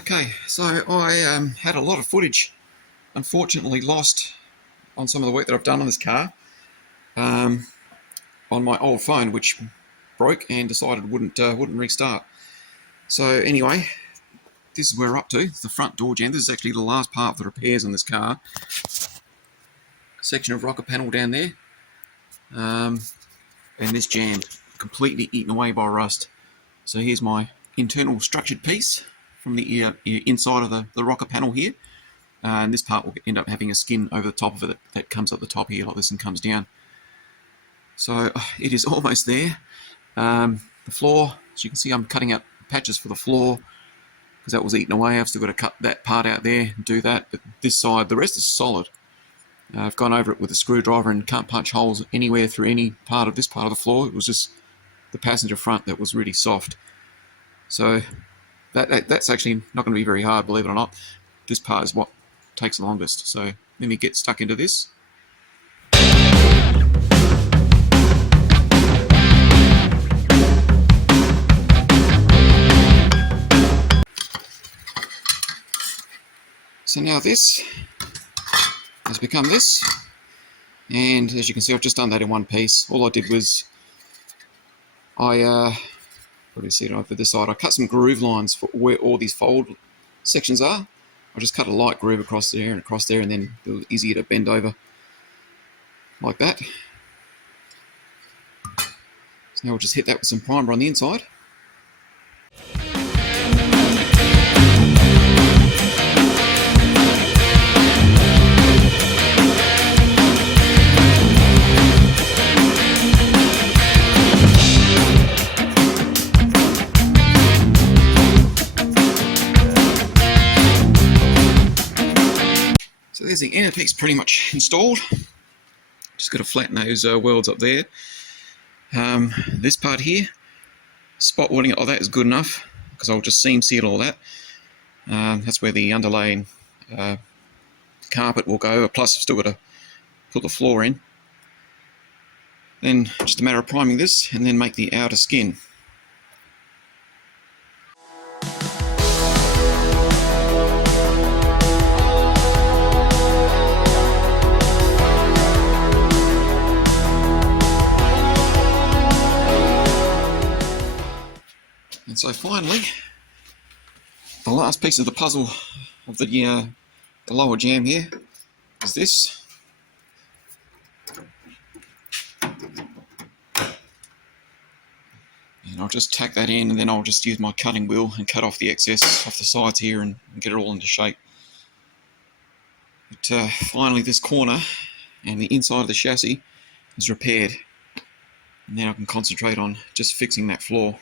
Okay, so I had a lot of footage, unfortunately lost on some of the work that I've done on this car, on my old phone, which broke and decided wouldn't restart. So anyway, this is where we're up to. It's the front door jam. This is actually the last part of the repairs on this car. A section of rocker panel down there, and this jammed, completely eaten away by rust. So here's my internal structured piece from the inside of the rocker panel here. And this part will end up having a skin over the top of it that comes up the top here like this and comes down. So it is almost there. The floor, as you can see, I'm cutting out patches for the floor because that was eaten away. I've still got to cut that part out there and do that, but this side, the rest is solid. I've gone over it with a screwdriver and can't punch holes anywhere through any part of this part of the floor. It was just the passenger front that was really soft. So that's actually not going to be very hard, believe it or not. This part is what takes the longest. So let me get stuck into this. So now this has become this, and as you can see, I've just done that in one piece. All I did was probably see it over this side. I cut some groove lines for where all these fold sections are. I just cut a light groove across there and across there, and then it was easier to bend over like that. So now we'll just hit that with some primer on the inside. So there's the inner piece pretty much installed. Just got to flatten those welds up there. This part here, spot welding all that is good enough because I'll just seam seal all that. That's where the underlaying carpet will go. Plus I've still got to put the floor in. Then just a matter of priming this and then make the outer skin. And so finally, the last piece of the puzzle of the lower jam here is this. And I'll just tack that in, and then I'll just use my cutting wheel and cut off the excess off the sides here and get it all into shape. But finally this corner and the inside of the chassis is repaired. And now I can concentrate on just fixing that floor.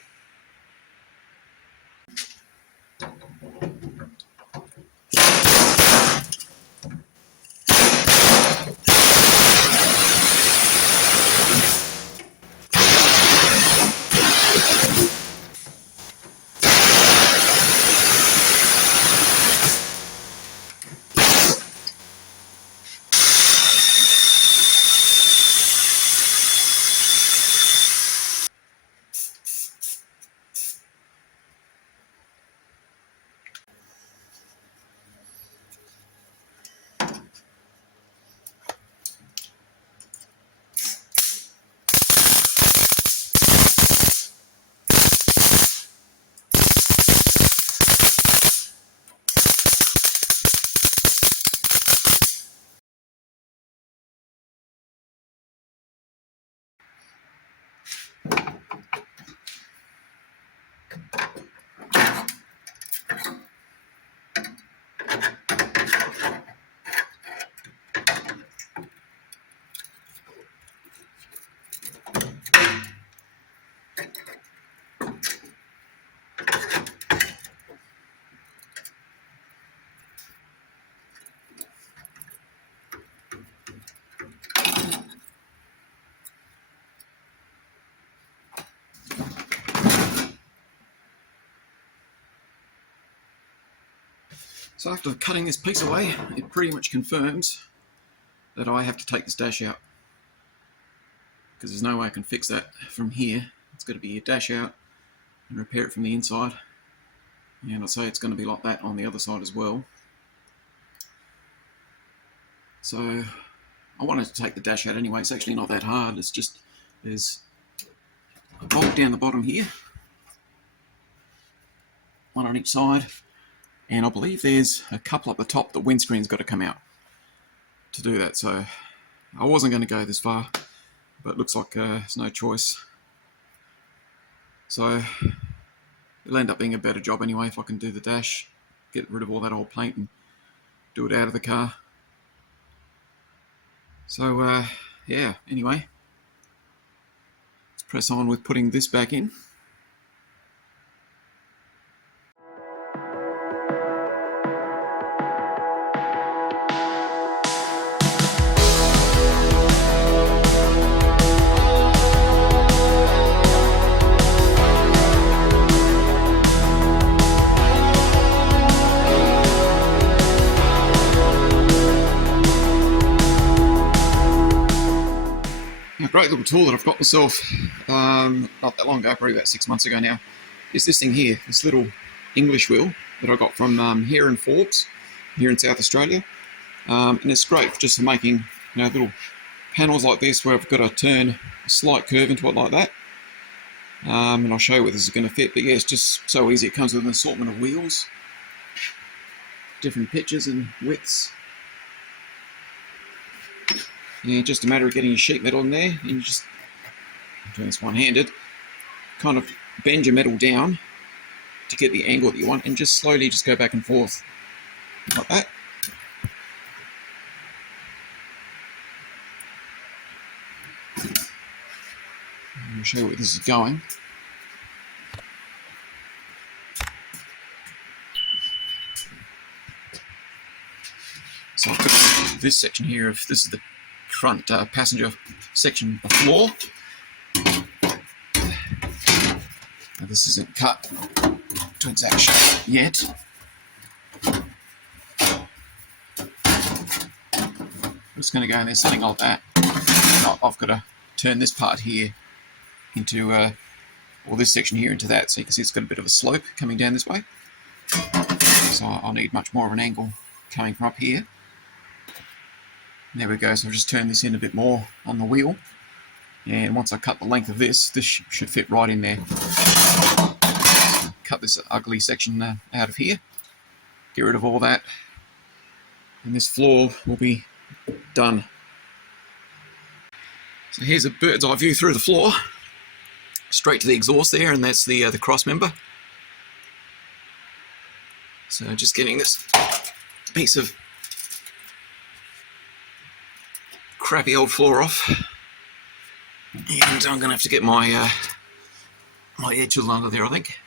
So after cutting this piece away, it pretty much confirms that I have to take this dash out, because there's no way I can fix that from here. It's got to be a dash out and repair it from the inside. And I'd say it's going to be like that on the other side as well. So I wanted to take the dash out anyway. It's actually not that hard. It's just there's a bolt down the bottom here, one on each side, and I believe there's a couple up the top. The windscreen's got to come out to do that. So I wasn't going to go this far, but it looks like there's no choice. So it'll end up being a better job anyway if I can do the dash, get rid of all that old paint and do it out of the car. So yeah, anyway, let's press on with putting this back in. A great little tool that I've got myself not that long ago, probably about 6 months ago now, is this thing here, this little English wheel that I got from here in Forbes, here in South Australia. And it's great just for making, you know, little panels like this where I've got to turn a slight curve into it like that. And I'll show you where this is going to fit, but yeah, it's just so easy. It comes with an assortment of wheels, different pitches and widths. Yeah, just a matter of getting your sheet metal in there, and you just, I'm doing this one-handed, kind of bend your metal down to get the angle that you want, and just slowly just go back and forth like that. I'll show you where this is going. So I've got this section here, if this is the front passenger section of floor. Now this isn't cut to exact shape yet. I'm just going to go in there something like that. I've got to turn this part here into, or this section here into that, so you can see it's got a bit of a slope coming down this way. So I'll need much more of an angle coming from up here. There we go, so I'll just turn this in a bit more on the wheel, and once I cut the length of this, this should fit right in there. Cut this ugly section out of here, get rid of all that, and this floor will be done. So here's a bird's eye view through the floor, straight to the exhaust there, and that's the cross member. So just getting this piece of crappy old floor off, and I'm going to have to get my my edge chisel under there, I think.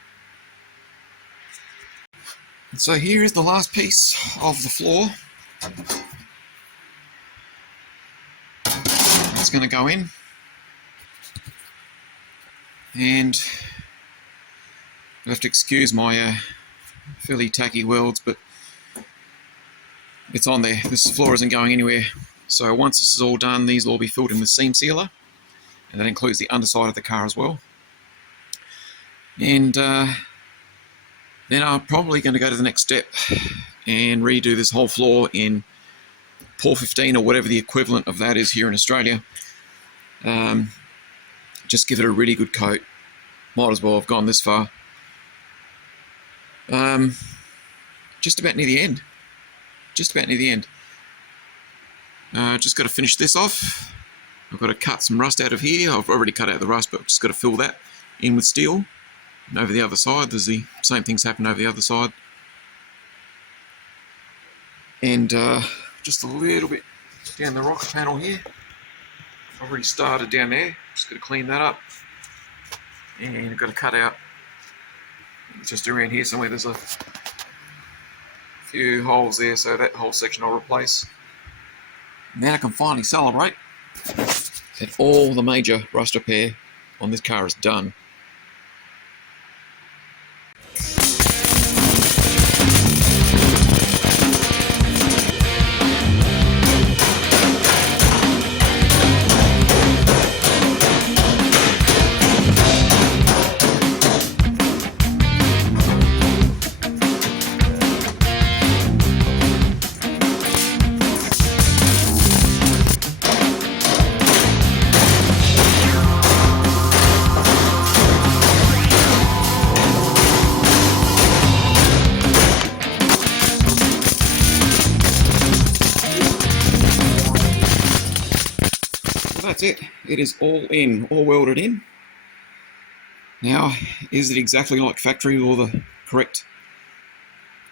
And so here is the last piece of the floor. It's going to go in, and you'll have to excuse my fairly tacky welds, but it's on there. This floor isn't going anywhere. So once this is all done, these will all be filled in with seam sealer, and that includes the underside of the car as well. And then I'm probably going to go to the next step and redo this whole floor in Pour 15 or whatever the equivalent of that is here in Australia. Just give it a really good coat. Might as well have gone this far. Just about near the end. Just about near the end. Just got to finish this off. I've got to cut some rust out of here. I've already cut out the rust, but I've just got to fill that in with steel. And over the other side, there's the same things happen over the other side. And just a little bit down the rocker panel here. I've already started down there. Just got to clean that up. And I've got to cut out just around here somewhere. There's a few holes there, so that whole section I'll replace. And then I can finally celebrate that all the major rust repair on this car is done. that's it. It is all in, all welded in. Now, is it exactly like factory, all the correct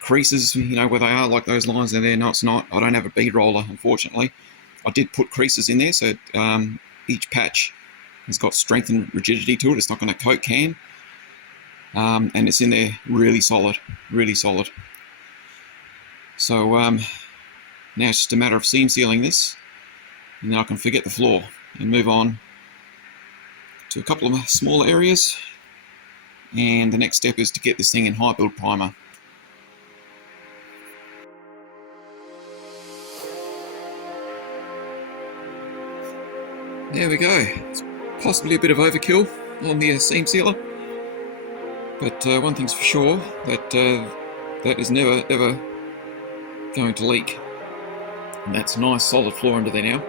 creases, you know, where they are, like those lines are there? No, it's not. I don't have a bead roller, unfortunately. I did put creases in there, so each patch has got strength and rigidity to it. It's not going to coat can. And it's in there really solid, really solid. So now it's just a matter of seam sealing this, and then I can forget the floor and move on to a couple of smaller areas. And the next step is to get this thing in high build primer. There we go. It's possibly a bit of overkill on the seam sealer, but one thing's for sure, that that is never ever going to leak. And that's nice solid floor under there now.